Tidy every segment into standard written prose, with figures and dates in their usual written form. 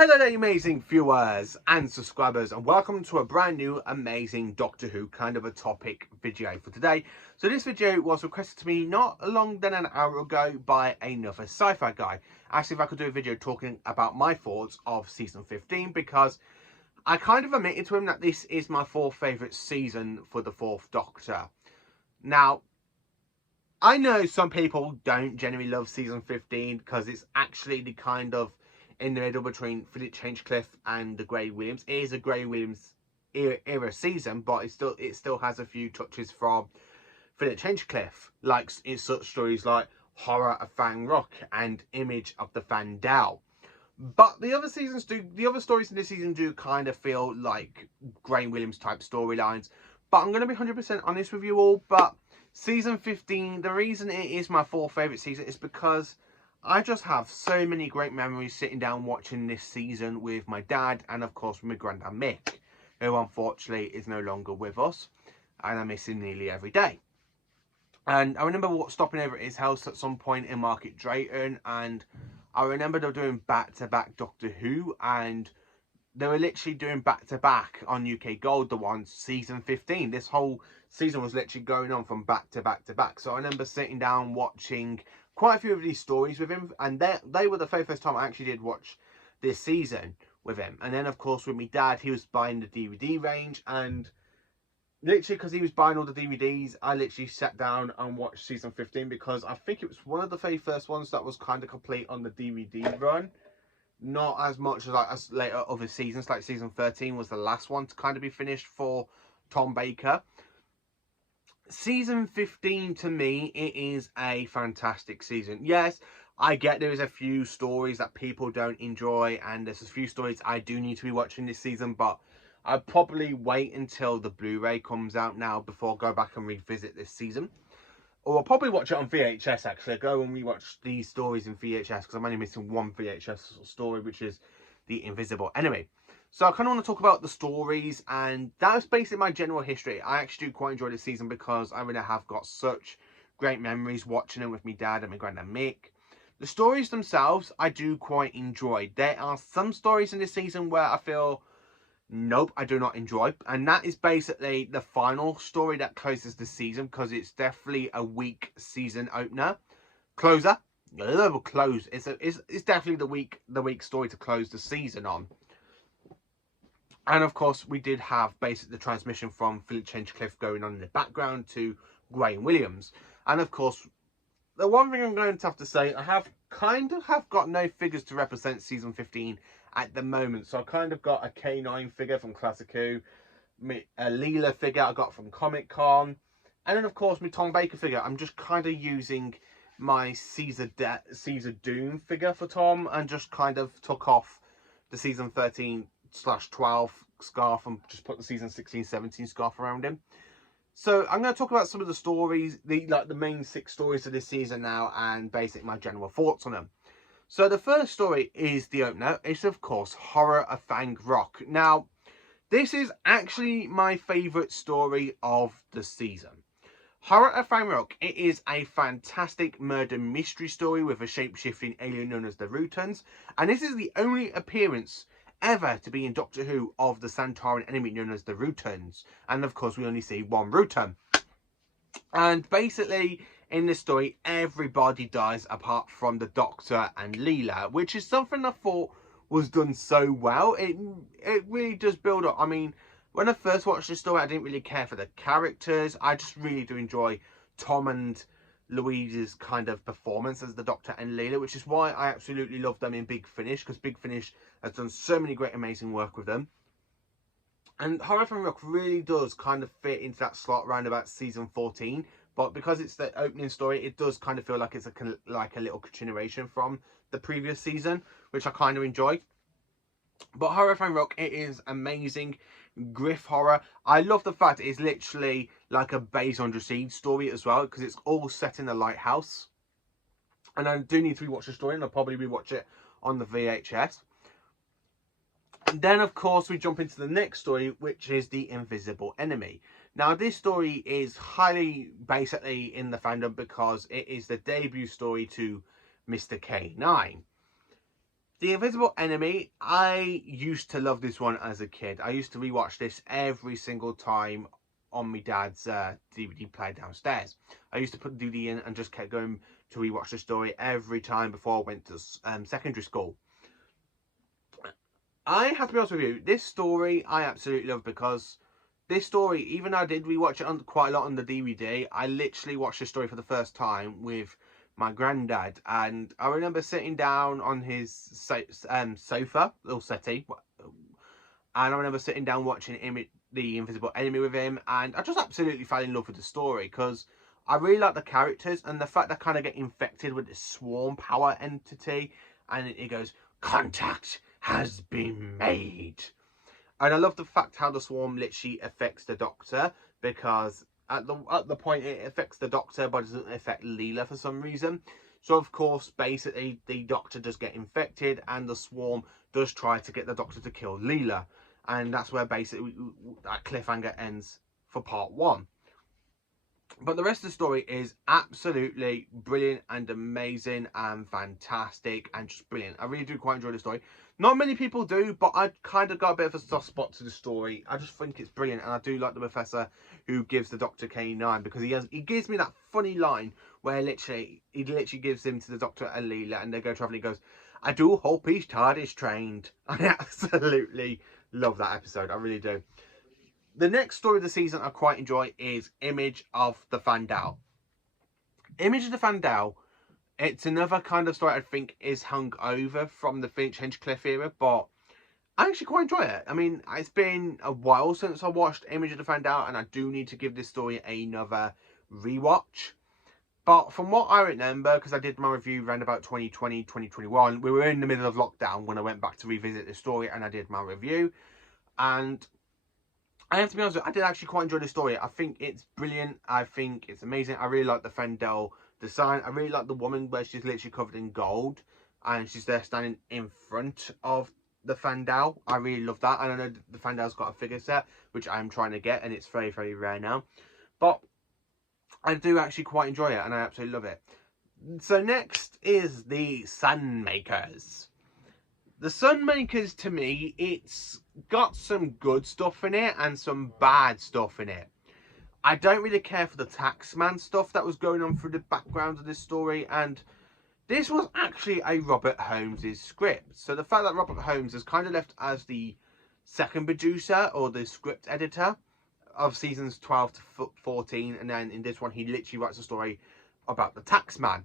Hello there, amazing viewers and subscribers, and welcome to a brand new amazing Doctor Who kind of a topic video for today. So this video was requested to me not longer than an hour ago by another sci-fi guy. Asked if I could do a video talking about my thoughts of season 15, because I kind of admitted to him that this is my fourth favourite season for the fourth Doctor. Now, I know some people don't generally love season 15 because it's actually the kind of in the middle between Philip Hinchcliffe and the Grey Williams. It is a Grey Williams era season, but it still has a few touches from Philip Hinchcliffe, like in such stories like Horror of Fang Rock and Image of the Fandel. But the other stories in this season do kind of feel like Grey Williams type storylines. But I'm going to be 100% honest with you all. But season 15, the reason it is my fourth favourite season is because I just have so many great memories sitting down watching this season with my dad and of course with my granddad Mick, who unfortunately is no longer with us and I miss him nearly every day. And I remember stopping over at his house at some point in Market Drayton, and I remember they were doing back-to-back Doctor Who, and they were literally doing back-to-back on UK Gold, the one season 15. This whole season was literally going on from back-to-back-to-back. So I remember sitting down watching quite a few of these stories with him, and they were the very first time I actually did watch this season with him. And then of course with my dad, he was buying the DVD range, and literally because he was buying all the DVDs, I literally sat down and watched season 15 because I think it was one of the very first ones that was kind of complete on the DVD run. Not as much as later other seasons, like season 13 was the last one to kind of be finished for Tom Baker. Season 15, to me, it is a fantastic season. Yes, I get there is a few stories that people don't enjoy, and there's a few stories I do need to be watching this season, but I'll probably wait until the Blu-ray comes out now before I go back and revisit this season. Or I'll probably watch it on VHS, actually. I'll go and rewatch these stories in VHS, because I'm only missing one VHS story, which is The Invisible Enemy. So I kind of want to talk about the stories, and that's basically my general history. I actually do quite enjoy this season because I really have got such great memories watching them with my dad and my granddad Mick. The stories themselves, I do quite enjoy. There are some stories in this season where I feel, nope, I do not enjoy. And that is basically the final story that closes the season, because it's definitely a weak season opener. Closer. Close. It's definitely the weak story to close the season on. And of course, we did have basically the transmission from Philip Hinchcliffe going on in the background to Graham Williams. And of course, the one thing I'm going to have to say, I have got no figures to represent season 15 at the moment. So I kind of got a K9 figure from Classic Who, a Leela figure I got from Comic Con, and then of course my Tom Baker figure. I'm just kind of using my Caesar Doom figure for Tom, and just kind of took off the season 13/12 scarf and just put the season 16/17 scarf around him. So I'm going to talk about some of the stories, the main 6 stories of this season now, and basically my general thoughts on them. So the first story is the opener. It's of course Horror of Fang Rock. Now, this is actually my favourite story of the season. Horror of Fang Rock, it is a fantastic murder mystery story with a shape-shifting alien known as the Rutans, and this is the only appearance ever to be in Doctor Who of the Santoran enemy known as the Rutans. And of course we only see one Rutan. And basically in this story everybody dies apart from the Doctor and Leela, which is something I thought was done so well. It really does build up. I mean, when I first watched this story I didn't really care for the characters. I just really do enjoy Tom and Louise's kind of performance as the Doctor and Leela, which is why I absolutely love them in Big Finish, because Big Finish has done so many great amazing work with them. And Horror from Rock really does kind of fit into that slot around about season 14, but because it's the opening story, it does kind of feel like it's a little continuation from the previous season, which I kind of enjoy. But Horror from Rock, it is amazing. Griff horror. I love the fact it's literally like a Base Under Siege story as well, because it's all set in a lighthouse. And I do need to rewatch the story, and I'll probably rewatch it on the VHS. And then of course we jump into the next story, which is The Invisible Enemy. Now this story is highly basically in the fandom because it is the debut story to Mr. K9. The Invisible Enemy, I used to love this one as a kid. I used to rewatch this every single time on my dad's DVD player downstairs. I used to put the DVD in and just kept going to rewatch the story every time before I went to secondary school. I have to be honest with you, this story I absolutely love, because this story, even though I did rewatch it on quite a lot on the DVD, I literally watched the story for the first time with my granddad, and I remember sitting down on his sofa, little settee, and I remember sitting down watching The Invisible Enemy with him, and I just absolutely fell in love with the story, because I really like the characters, and the fact that I kind of get infected with this swarm power entity, and it goes, "Contact has been made." And I love the fact how the swarm literally affects the Doctor, because at the point it affects the Doctor but doesn't affect Leela for some reason. So of course, basically the Doctor does get infected, and the swarm does try to get the Doctor to kill Leela, and that's where basically that cliffhanger ends for part 1. But the rest of the story is absolutely brilliant and amazing and fantastic and just brilliant. I really do quite enjoy the story. Not many people do, but I kind of got a bit of a soft spot to the story. I just think it's brilliant, and I do like the Professor who gives the Doctor K9, because he gives me that funny line where he literally gives him to the Doctor and Leela, and they go travelling. He goes, "I do hope he's TARDIS trained." I absolutely love that episode. I really do. The next story of the season I quite enjoy is Image of the Fandal. Image of the Fandal, it's another kind of story I think is hung over from the Finch Hinchcliffe era, but I actually quite enjoy it. I mean, it's been a while since I watched Image of the Fandal, and I do need to give this story another rewatch. But from what I remember, because I did my review around about 2020, 2021, we were in the middle of lockdown when I went back to revisit the story, and I did my review. And I have to be honest with you, I did actually quite enjoy the story. I think it's brilliant. I think it's amazing. I really like the Fendel design. I really like the woman where she's literally covered in gold, and she's there standing in front of the Fandal. I really love that. And I know the Fandal's got a figure set, which I'm trying to get, and it's very, very rare now. But I do actually quite enjoy it, and I absolutely love it. So next is the Sunmakers. The Sunmakers, to me, it's got some good stuff in it and some bad stuff in it. I don't really care for the taxman stuff that was going on through the background of this story, and this was actually a Robert Holmes' script. So the fact that Robert Holmes is kind of left as the second producer or the script editor of seasons 12 to 14, and then in this one he literally writes a story about the taxman.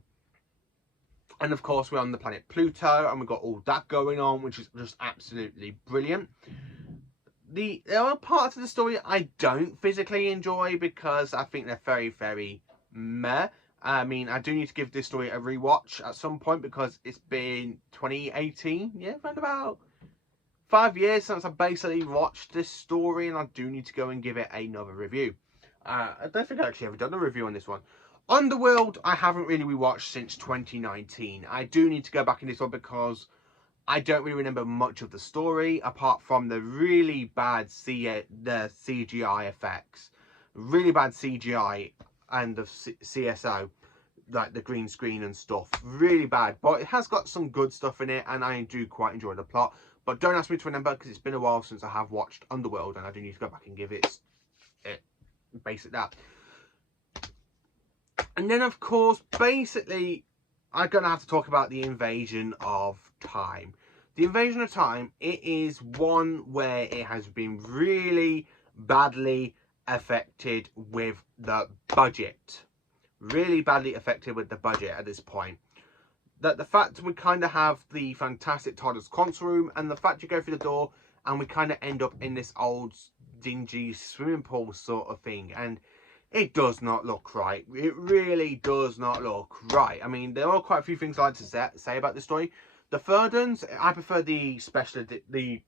And of course we're on the planet Pluto, and we've got all that going on, which is just absolutely brilliant. There are parts of the story I don't physically enjoy, because I think they're very, very meh. I mean, I do need to give this story a rewatch at some point, because it's been 2018, yeah, around about 5 years since I basically watched this story, and I do need to go and give it another review. I don't think I actually ever done a review on this one. Underworld, I haven't really rewatched since 2019. I do need to go back in this one, because I don't really remember much of the story, apart from the really bad CGI effects. Really bad CGI and the CSO, like the green screen and stuff. Really bad, but it has got some good stuff in it, and I do quite enjoy the plot. But don't ask me to remember, because it's been a while since I have watched Underworld, and I do need to go back and give it basic that. And then, of course, basically, I'm going to have to talk about the Invasion of Time. The Invasion of Time, it is one where it has been really badly affected with the budget. Really badly affected with the budget at this point. That the fact we kind of have the fantastic TARDIS console room, and the fact you go through the door and we kind of end up in this old dingy swimming pool sort of thing, and it does not look right. It really does not look right. I mean, there are quite a few things I'd like to say about this story. The Ferdons, I prefer the special, the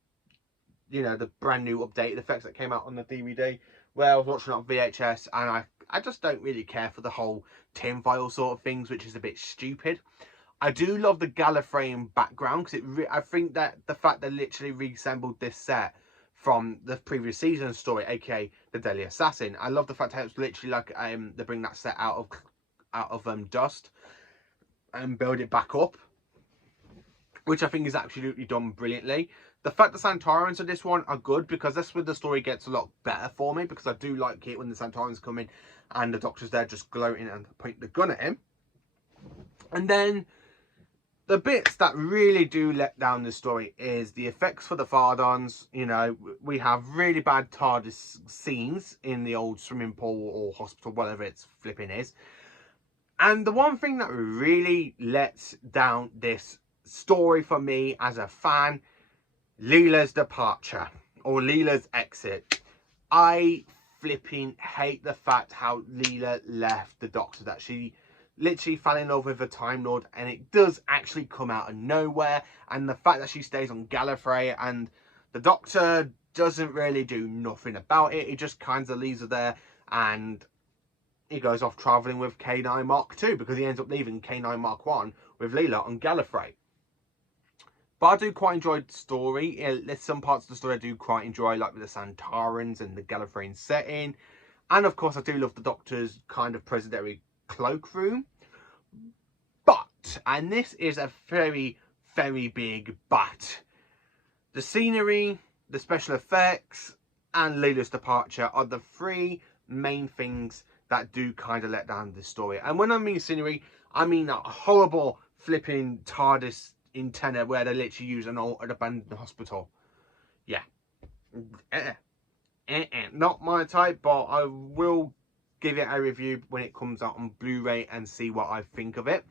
brand new updated effects that came out on the DVD, where I was watching it on VHS, and I just don't really care for the whole tinfoil sort of things, which is a bit stupid. I do love the Gallifreyan background, because I think that the fact they literally reassembled this set from the previous season story, aka the Deadly Assassin. I love the fact that it's literally like they bring that set out of dust and build it back up. which I think is absolutely done brilliantly. The fact the Santarans of this one are good, because that's where the story gets a lot better for me, because I do like it when the Santarans come in and the Doctor's there just gloating and pointing the gun at him. And then the bits that really do let down the story is the effects for the Fardons. You know, we have really bad TARDIS scenes in the old swimming pool or hospital, whatever it's flipping is. And the one thing that really lets down this story for me as a fan, Leela's departure or Leela's exit. I flipping hate the fact how Leela left the Doctor, that she literally fell in love with a Time Lord, and it does actually come out of nowhere. And the fact that she stays on Gallifrey and the Doctor doesn't really do nothing about it. He just kind of leaves her there, and he goes off travelling with K9 Mark II, because he ends up leaving K9 Mark I with Leela on Gallifrey. But I do quite enjoy the story. There's some parts of the story I do quite enjoy, like with the Santarans and the Gallifreyan setting. And of course, I do love the Doctor's kind of presidency cloakroom. But, and this is a very, very big but, the scenery, the special effects, and Leela's departure are the three main things that do kind of let down this story. And when I mean scenery, I mean that horrible flipping TARDIS antenna where they literally use an old abandoned hospital. Yeah. Not my type, but I will give it a review when it comes out on Blu-ray and see what I think of it.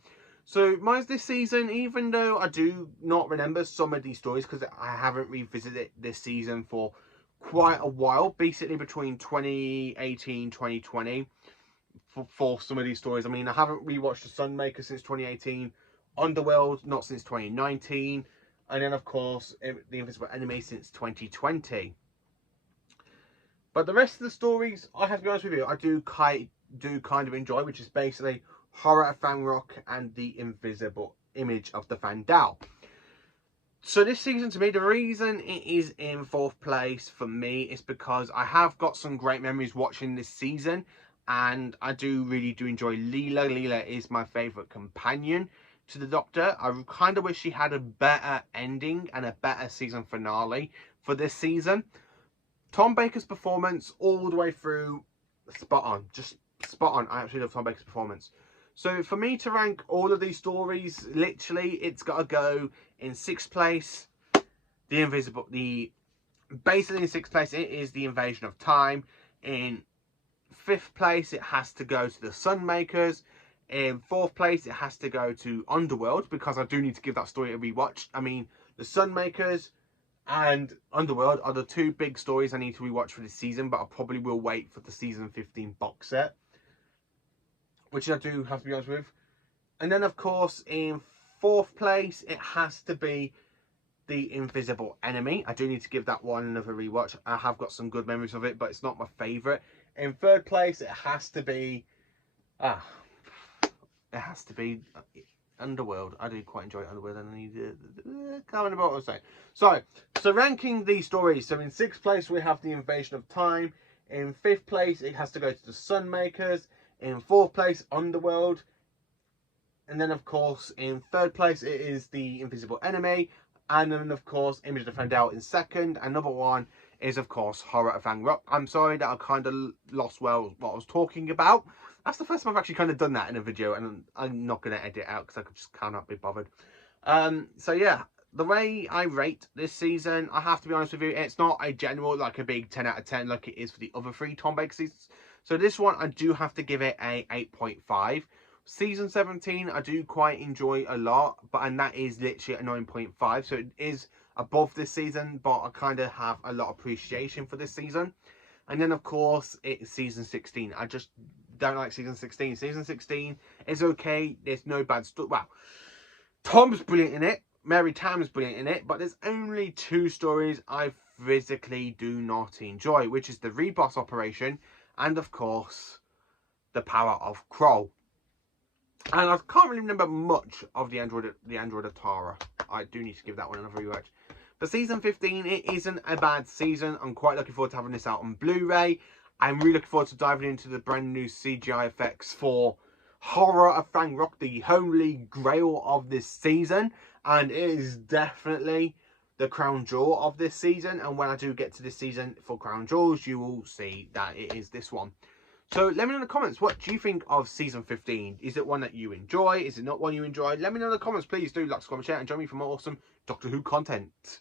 So mine's this season, even though I do not remember some of these stories, because I haven't revisited this season for quite a while, basically between 2018 2020 for some of these stories. I mean, I haven't rewatched The Sunmaker since 2018, Underworld not since 2019, and then of course The Invisible Enemy since 2020. But the rest of the stories, I have to be honest with you, I do kind of enjoy, which is basically Horror at Fangrock and The Invisible Image of the Fandal. So this season, to me, the reason it is in 4th place for me is because I have got some great memories watching this season, and I really do enjoy Leela. Leela is my favourite companion to the Doctor. I kind of wish she had a better ending and a better season finale for this season. Tom Baker's performance all the way through, spot on, just spot on. I absolutely love Tom Baker's performance. So for me to rank all of these stories, literally, it's got to go in 6th place. Basically in 6th place, it is The Invasion of Time. In 5th place, it has to go to The Sunmakers. In 4th place, it has to go to Underworld, because I do need to give that story a rewatch. I mean, The Sunmakers and Underworld are the two big stories I need to rewatch for this season, but I probably will wait for the season 15 box set, which I do have to be honest with. And then of course in 4th place, it has to be The Invisible Enemy. I do need to give that one another rewatch. I have got some good memories of it, but it's not my favourite. In 3rd place, it has to be Underworld. I do quite enjoy Underworld, and I need to can't remember what I was saying. So ranking these stories. So in 6th place, we have The Invasion of Time. In 5th place, it has to go to The Sunmakers. In 4th place, Underworld. And then, of course, in 3rd place, it is The Invisible Enemy. And then, of course, Image of the Fandal in 2nd. And number 1 is, of course, Horror at Fangrock. I'm sorry that I kind of lost what I was talking about. That's the first time I've actually kind of done that in a video, and I'm not going to edit it out because I just cannot be bothered. So yeah, the way I rate this season, I have to be honest with you, it's not a general, like a big 10 out of 10 like it is for the other 3 Tom Baker seasons. So this one, I do have to give it a 8.5. Season 17, I do quite enjoy a lot, and that is literally a 9.5. So it is above this season, but I kind of have a lot of appreciation for this season. And then, of course, it's season 16. I just don't like season 16. Season 16 is okay. There's no bad stuff. Well, Tom's brilliant in it. Mary Tam's brilliant in it. But there's only 2 stories I physically do not enjoy, which is the Reboss Operation and, of course, The Power of Kroll. And I can't really remember much of the Android Atara. I do need to give that one another rewatch. But season 15, it isn't a bad season. I'm quite looking forward to having this out on Blu-ray. I'm really looking forward to diving into the brand new CGI effects for horror of Fang Rock, the holy grail of this season, and it is definitely the crown jewel of this season. And when I do get to this season for crown jewels, you will see that it is this one. So let me know in the comments, what do you think of season 15? Is it one that you enjoy? Is it not one you enjoy? Let me know in the comments. Please do like, comment, share, and join me for more awesome Doctor Who content.